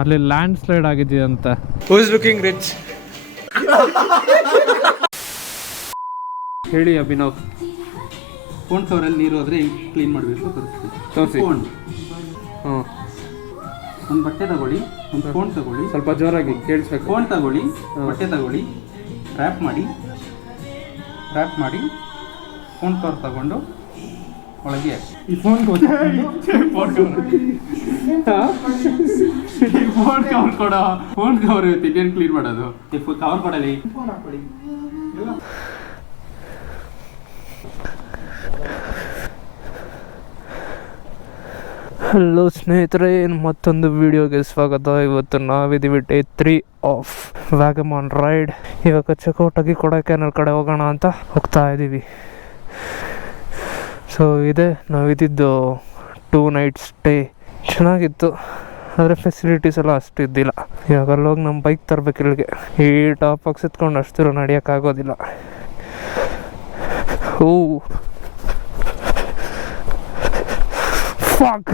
ಅಲ್ಲಿ landslide ಆಗಿದೆಯಂತೆ. Who is looking rich? ಹೇಳಿ ಅಭಿನವ್. ಫೋನ್ ಕವರಲ್ಲಿ ನೀರು ಹೋದರೆ ಕ್ಲೀನ್ ಮಾಡಬೇಕು ತೋರಿಸಿ. ಫೋನ್ ಹಾಂ, ಒಂದು ಬಟ್ಟೆ ತಗೊಳ್ಳಿ, ಒಂದು ಫೋನ್ ತಗೊಳ್ಳಿ, ಸ್ವಲ್ಪ ಜೋರಾಗಿ ಕೇಳಿಸ್ಬೇಕು. ಫೋನ್ ತಗೊಳ್ಳಿ, ಬಟ್ಟೆ ತಗೊಳ್ಳಿ, ರ್ಯಾಪ್ ಮಾಡಿ ಫೋನ್ ಕವರ್ ತಗೊಂಡು ಒಳಗೆ ಈ ಫೋನ್ ಕವರ್ ಕೊಡೋ. ಫೋನ್ ಕವರ್ ಇನ್ನೇನು ಕ್ಲೀನ್ ಮಾಡೋದು? ಈ ಕವರ್ ಕೊಡಲಿ. ಫೋನ್ ಹಾಕೊಳ್ಳಿ. ಹಲೋ ಸ್ನೇಹಿತರೆ, ಮತ್ತೊಂದು ವಿಡಿಯೋಗೆ ಸ್ವಾಗತ. ಇವತ್ತು ನಾವಿದ್ದೀವಿ ಡೇ 3 ಆಫ್ ವ್ಯಾಗಮಾನ್ ರೈಡ್. ಇವಾಗ ಚೆಕ್ಔಟಾಗಿ ಕೊಡೈಕೆನಾಲ್ ಕಡೆ ಹೋಗೋಣ ಅಂತ ಹೋಗ್ತಾ ಇದ್ದೀವಿ. ಸೊ ಇದೆ ನಾವಿದ್ದಿದ್ದು 2 nights ಸ್ಟೇ. ಚೆನ್ನಾಗಿತ್ತು, ಆದರೆ ಫೆಸಿಲಿಟೀಸ್ ಎಲ್ಲ ಅಷ್ಟು ಇದ್ದಿಲ್ಲ. ಇವಾಗ ಅಲ್ಲೋಗಿ ನಮ್ಮ ಬೈಕ್ ತರಬೇಕು ಇಲ್ಲಿಗೆ. ಈ ಟಾಪ್ ಬಾಕ್ಸ್ ಎತ್ಕೊಂಡು ಅಷ್ಟು ದೂರ ನಡೆಯೋಕ್ಕಾಗೋದಿಲ್ಲ. ಓ fuck.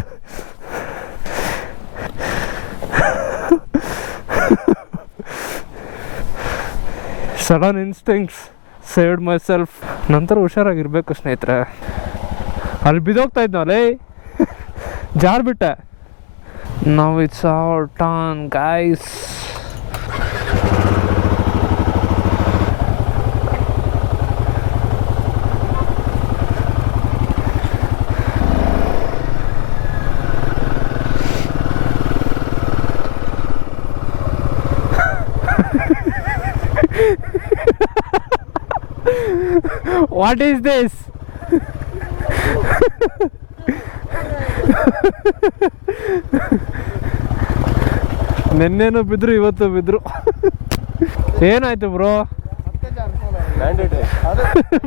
Sudden instincts saved my self. ನಂತರ ಹುಷಾರಾಗಿರ್ಬೇಕು ಸ್ನೇಹಿತರೆ. ಅಲ್ಲಿ ಬಿದ್ದೋಗ್ತಾ ಇದ್ನಲ್ಲೇ, ಜಾರ್ಬಿಟ್ಟೆ. ನಾವು it's hour turn guys. What is this? ನೆನ್ನೆನೂ ಬಿದ್ರು, ಇವತ್ತು ಬಿದ್ರು. ಏನಾಯ್ತು ಬ್ರೋ?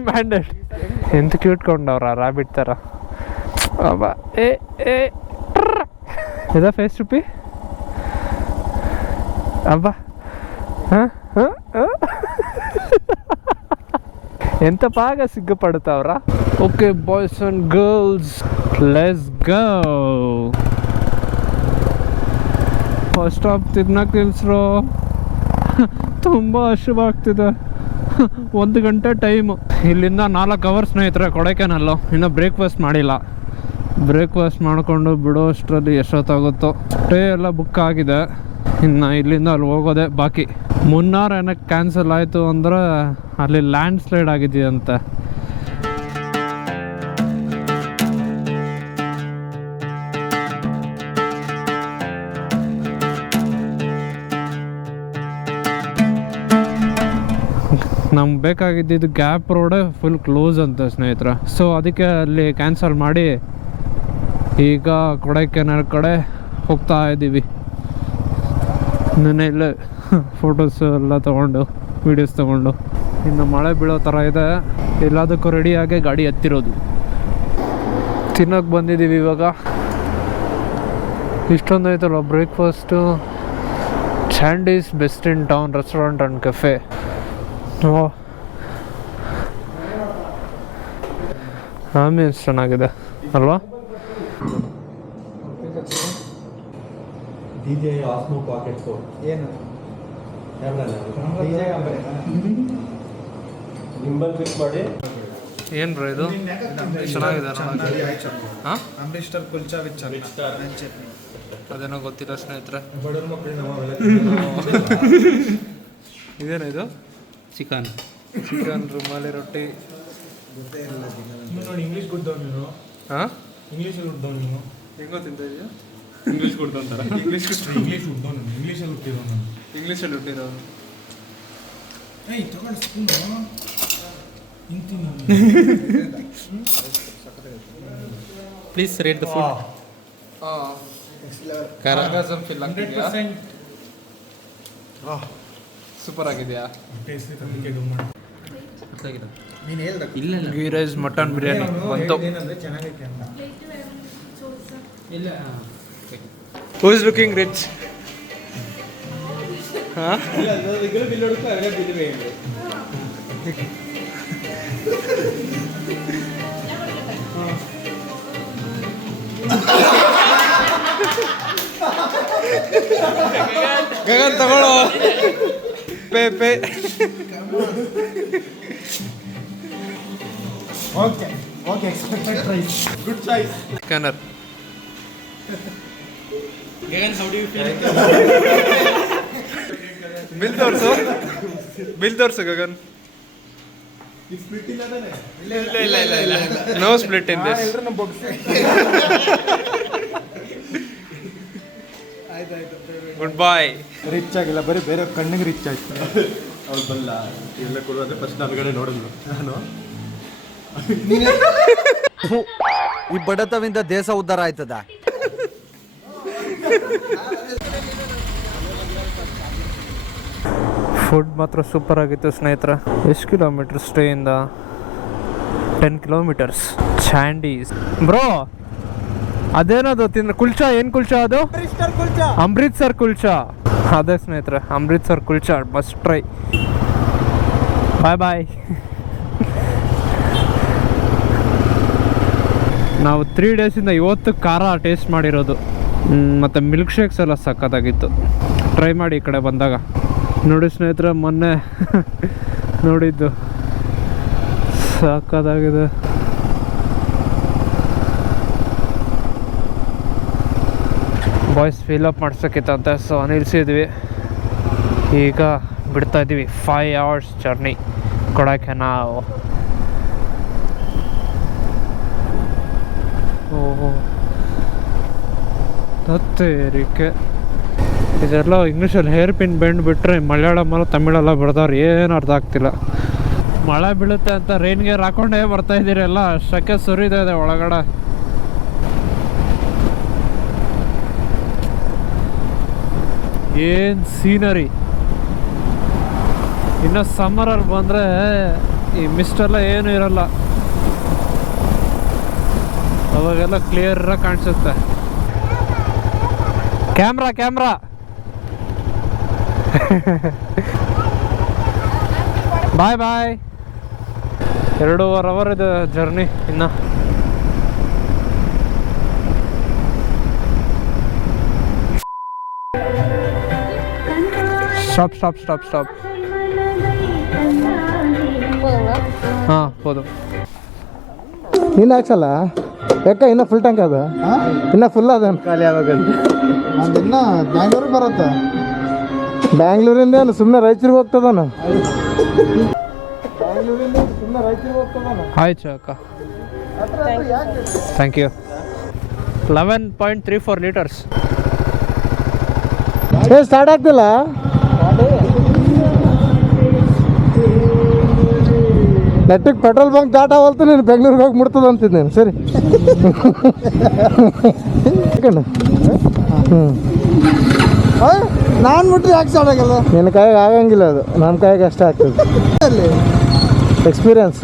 ಮ್ಯಾಂಡೇಟ್ ಎಂತ ಕ್ಯೂಟ್ಕೊಂಡವ್ರ ರಾಬಿಟ್ ಥರ. ಅಬ್ಬಾ ಇದ ಫೇಸ್ ಟುಪಿ. ಅಬ್ಬಾ ಹಾಂ ಹಾಂ ಎಂತ ಪಾಗ ಸಿಗ್ಗಪಡ್ತಾವ್ರ. Okay boys and girls, let's go. First stop ತಿನ್ನಕ್ಕೆ ನಿಲ್ಸ್ರು. ತುಂಬ ಹಸಿವಾಗ್ತಿದೆ. 1 ಗಂಟೆ ಟೈಮು. ಇಲ್ಲಿಂದ 4 hours ಸ್ನೇಹಿತರೆ ಕೊಡೈಕೆನಾಲು. ಇನ್ನೂ ಬ್ರೇಕ್ಫಾಸ್ಟ್ ಮಾಡಿಲ್ಲ. ಬ್ರೇಕ್ಫಾಸ್ಟ್ ಮಾಡಿಕೊಂಡು ಬಿಡೋ ಅಷ್ಟರಲ್ಲಿ ಎಷ್ಟೊತ್ತಾಗುತ್ತೋ. ಸ್ಟೇ ಎಲ್ಲ ಬುಕ್ ಆಗಿದೆ. ಇನ್ನು ಇಲ್ಲಿಂದ ಅಲ್ಲಿ ಹೋಗೋದೆ ಬಾಕಿ. ಮುನ್ನಾರ್ ಏನಕ್ಕೆ ಕ್ಯಾನ್ಸಲ್ ಆಯಿತು ಅಂದರೆ ಅಲ್ಲಿ ಲ್ಯಾಂಡ್ ಸ್ಲೈಡ್ ಆಗಿದೆಯಂತೆ. ನಮ್ಗೆ ಬೇಕಾಗಿದ್ದು ಗ್ಯಾಪ್ ರೋಡೇ ಫುಲ್ ಕ್ಲೋಸ್ ಅಂತ ಸ್ನೇಹಿತರೆ. ಸೊ ಅದಕ್ಕೆ ಅಲ್ಲಿ ಕ್ಯಾನ್ಸಲ್ ಮಾಡಿ ಈಗ ಕೊಡೈಕೆನಾಲ್ ಕಡೆ ಹೋಗ್ತಾ ಇದ್ದೀವಿ. ನೆನ್ನೆ ಇಲ್ಲೇ ಫೋಟೋಸ್ ಎಲ್ಲ ತೊಗೊಂಡು ವೀಡಿಯೋಸ್ ತೊಗೊಂಡು. ಇನ್ನು ಮಳೆ ಬೀಳೋ ಥರ ಇದೆ. ಎಲ್ಲದಕ್ಕೂ ರೆಡಿಯಾಗಿ ಗಾಡಿ ಎತ್ತಿರೋದು. ತಿನ್ನೋಕೆ ಬಂದಿದ್ದೀವಿ ಇವಾಗ. ಇಷ್ಟೊಂದು ಐತಲ್ವ breakfast. Chandy's best in town restaurant and cafe. Ambience ಚೆನ್ನಾಗಿದೆ ಅಲ್ವಾ? DJ Osmo Pocket Phone. ಏನು ಗಿಂಬಲ್ ಫಿಕ್ಸ್ ಮಾಡಿ. ಏನು ಬ್ರೋ ಇದು? ಚೆನ್ನಾಗಿದೆ. ಹಾಂ, ಅಂಬರೀಶ್ಟರ್ ಕುಲ್ಚಾ ವಿತ್ ಚಟ್ನಿ. ಅದೇನೋ ಗೊತ್ತಿಲ್ಲ ಸ್ನೇಹಿತರೆ. ಬಡವ್ರ ಮಕ್ಕಳಿಗೆ ನಮ್ಮವೆಲ್ಲ ಇದೇನು ಇದು? ಚಿಕನ್ ರುಮಾಲಿ ರೊಟ್ಟಿ. ಗೊತ್ತೇ ಇಲ್ಲ ನೋಡಿ. ಇಂಗ್ಲೀಷ್ ಗುಡ್ದವ್ ನೀನು. ಹಾಂ, ಇಂಗ್ಲೀಷ್ ಗುಡ್ದವ್ ನೀನು. ಹೆಂಗೋ ತಿಂತ ಇದೆಯಾ? ಇಂಗ್ಲೀಷ್ ಕೊಡ್ತು ಅಂತಾರೆ. ಇಂಗ್ಲೀಷ್ ಗುಡ್ದವ್ ನಾನು. ಇಂಗ್ಲೀಷಲ್ಲಿ ಹುಟ್ಟಿರೋ ನಾನು. ಇಂಗ್ಲೀಷಲ್ಲಿ ಹುಟ್ಟಿರೋದು. ಏಯ್ ತಗೊಂಡು ಸ್ಪೂನು ಇಂತೀನಿ. Please rate the food. Orgasm feel ಆಗ್ತಿದೆಯಾ? ಸೂಪರ್ ಆಗಿದೆಯಾ? ನೀನು ಹೇಳ್ದ ಇಲ್ಲ ಗೀ ರೈಸ್ ಮಟನ್ ಬಿರಿಯಾನಿ ಬಂತು. ಏನಂದ್ರೆ ಚೆನ್ನಾಗೈತೆ ಅಂತ. ಇಲ್ಲ. Who is looking rich? ಹಾಂ, ಬಿಲ್ ಹುಡುಕು, ಅವರೇ ಬಿಲ್ ಬೇಡ. ಗಗನ್ ತಗೊಳ್ಳೋ. Pay pay. Okay okay expected price. Good choice. Scanner. Bill ತೋರ್ಸು. ಬಿಲ್ ತೋರ್ಸು ಗಗನ್. ಇಲ್ಲ. No split in this. Good boy. Rich ಆಗಿಲ್ಲ, ಬರೀ ಬೇರೆ ಕಣ್ಣಿಗೆ ರಿಚ್ ಆಯ್ತು. ಅವ್ರು ಬಲ್ಲ ಎಲ್ಲ ಕೊಡುವಂದ್ರೆ ಫಸ್ಟ್ ನಲ್ಗಡೆ ನೋಡಿದ್ರು ನಾನು. ಈ ಬಡತವಿಂದ ದೇಶ ಉದ್ಧಾರ ಆಯ್ತದ. ಫುಡ್ ಮಾತ್ರ ಸೂಪರ್ ಆಗಿತ್ತು ಸ್ನೇಹಿತರೆ. ಎಷ್ಟು ಕಿಲೋಮೀಟರ್ ಸ್ಟೇಯಿಂದ? 10 ಕಿಲೋಮೀಟರ್ಸ್. ಚಾಂಡೀಸ್ ಬ್ರೋ, ಅದೇನದು ತಿಂದ್ರೆ ಕುಲ್ಚಾ? ಏನು ಕುಲ್ಚಾ ಅದು? ಅಮೃತ್ಸರ್ ಕುಲ್ಚಾ. ಅದೇ ಸ್ನೇಹಿತರೆ, ಅಮೃತ್ಸರ್ ಕುಲ್ಚಾ ಮಸ್ಟ್ ಟ್ರೈ. ಬಾಯ್ ಬಾಯ್. ನಾವು 3 ಡೇಸಿಂದ ಇವತ್ತು ಖಾರ ಟೇಸ್ಟ್ ಮಾಡಿರೋದು. ಮತ್ತು ಮಿಲ್ಕ್ ಶೇಕ್ಸ್ ಎಲ್ಲ ಸಕ್ಕತ್ತಾಗಿತ್ತು. ಟ್ರೈ ಮಾಡಿ ಈ ಕಡೆ ಬಂದಾಗ. ನೋಡಿ ಸ್ನೇಹಿತರೆ, ಮೊನ್ನೆ ನೋಡಿದ್ದು ಸಕ್ಕತ್ತಾಗಿದೆ. ಬಾಯ್ಸ್ ಫಿಲಪ್ ಮಾಡ್ಸೋಕ್ಕಿತ್ತಂತೆ, ಸೊ ನಿಲ್ಲಿಸಿದ್ವಿ. ಈಗ ಬಿಡ್ತಾ ಇದ್ದೀವಿ. 5 hours ಜರ್ನಿ ಕೊಡೈಕೆನಾಲ್. ಓಹೋ ತತ್ತೇರಿಕೆ. ಇದೆಲ್ಲ ಇಂಗ್ಲೀಷಲ್ಲಿ ಹೇರ್ ಪಿನ್ ಬೆಂಡ್ ಬಿಟ್ಟರೆ ಮಲಯಾಳಮಲ್ಲ ತಮಿಳೆಲ್ಲ ಬಿಡ್ದವ್ರು ಏನು ಅರ್ಥ ಆಗ್ತಿಲ್ಲ. ಮಳೆ ಬೀಳುತ್ತೆ ಅಂತ ರೈನ್ ಗೇರ್ ಹಾಕೊಂಡೇ ಬರ್ತಾ ಇದ್ದೀರಿ. ಎಲ್ಲ ಶಕೆ ಸುರಿತಾ ಇದೆ ಒಳಗಡೆ. ಏನು ಸೀನರಿ. ಇನ್ನು ಸಮ್ಮರಲ್ಲಿ ಬಂದರೆ ಈ ಮಿಸ್ಟೆಲ್ಲ ಏನೂ ಇರಲ್ಲ, ಅವಾಗೆಲ್ಲ ಕ್ಲಿಯರಾಗಿ ಕಾಣಿಸುತ್ತೆ. ಕ್ಯಾಮ್ರಾ ಬಾಯ್ ಬಾಯ್. 2.5 hour ಇದೆ ಜರ್ನಿ ಇನ್ನು. ಸ್ಟಾಪ್. ಹಾಂ ಹೌದು. ನೀನು ಹಾಕ್ಸಲ್ಲ ಯಾಕ? ಇನ್ನೂ ಫುಲ್ ಟ್ಯಾಂಕ್ ಅದ? ಇನ್ನೂ ಫುಲ್ ಅದ ಖಾಲಿ ಆವಾಗ? ನಂದು ಇನ್ನೂ ಬ್ಯಾಂಗ್ಳೂರಿಗೆ ಬರುತ್ತೆ. ಬ್ಯಾಂಗ್ಳೂರಿಂದ ಏನು ಸುಮ್ಮನೆ ರಾಯಚೂರಿಗೆ ಹೋಗ್ತದಾನ? ಆಯ್ತು ಅಕ್ಕ, ಥ್ಯಾಂಕ್ ಯು. 11.34 ಲೀಟರ್ಸ್. ಸ್ಟಾರ್ಟ್ ಆಗ್ತಿಲ್ಲ. ನೆಟ್ಟಿಗೆ ಪೆಟ್ರೋಲ್ ಬಂಕ್ ದಾಟ ಹೋಲ್ತು, ನೀನು ಬೆಂಗ್ಳೂರಿಗೆ ಹೋಗಿ ಮುಡ್ತದ ಅಂತಿದ್ದೇನೆ. ಸರಿ ನಾನು ಬಿಟ್ಟರೆ ಯಾಕೆ ಸ್ಟಾರ್ಟ್ ಆಗಲ್ಲ? ನಿನ್ನ ಕೈಗೆ ಆಗಂಗಿಲ್ಲ, ಅದು ನಮ್ಮ ಕೈಗೆ ಅಷ್ಟೇ ಆಗ್ತದೆ. Experience.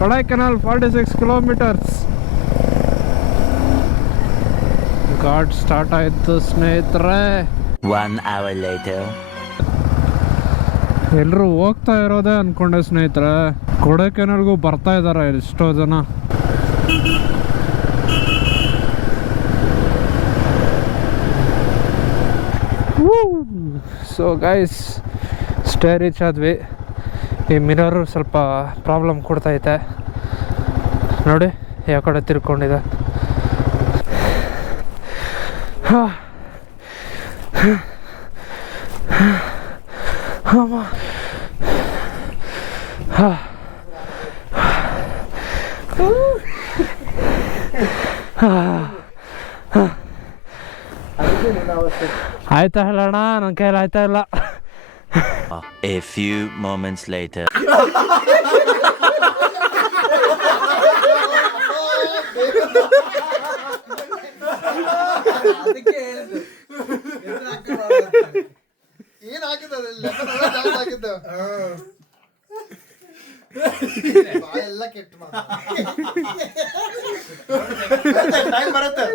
Kodaikanal 46 kilometres. Ghat start ಆಯಿತು ಸ್ನೇಹಿತರೆ. 1 hour later. ಎಲ್ಲರೂ ಹೋಗ್ತಾ ಇರೋದೇ ಅಂದ್ಕೊಂಡೆ ಸ್ನೇಹಿತರೆ. ಕೊಡೈಕೆನಾಲ್ಗೂ ಬರ್ತಾ ಇದ್ದಾರೆ ಎಷ್ಟೋ ಜನ. ಸೊ ಗೈಸ್, ಸ್ಟೇ ರೀಚ್ ಆದ್ವಿ. ಈ ಮಿರರು ಸ್ವಲ್ಪ ಪ್ರಾಬ್ಲಮ್ ಕೊಡ್ತೈತೆ ನೋಡಿ, ಯಾವ ಕಡೆ ತಿರ್ಕೊಂಡಿದೆ. ಆಯ್ತಾ ಹೇಳೋಣ, ನನ್ನ ಕೈಯಲ್ಲಿ ಆಯ್ತಾ ಇಲ್ಲ. A few moments later. ಏನು ಹಾಕಿದ್ದ ಎಲ್ಲ ಕೆಟ್ಟ ಟೈಮ್ ಬರುತ್ತೆ.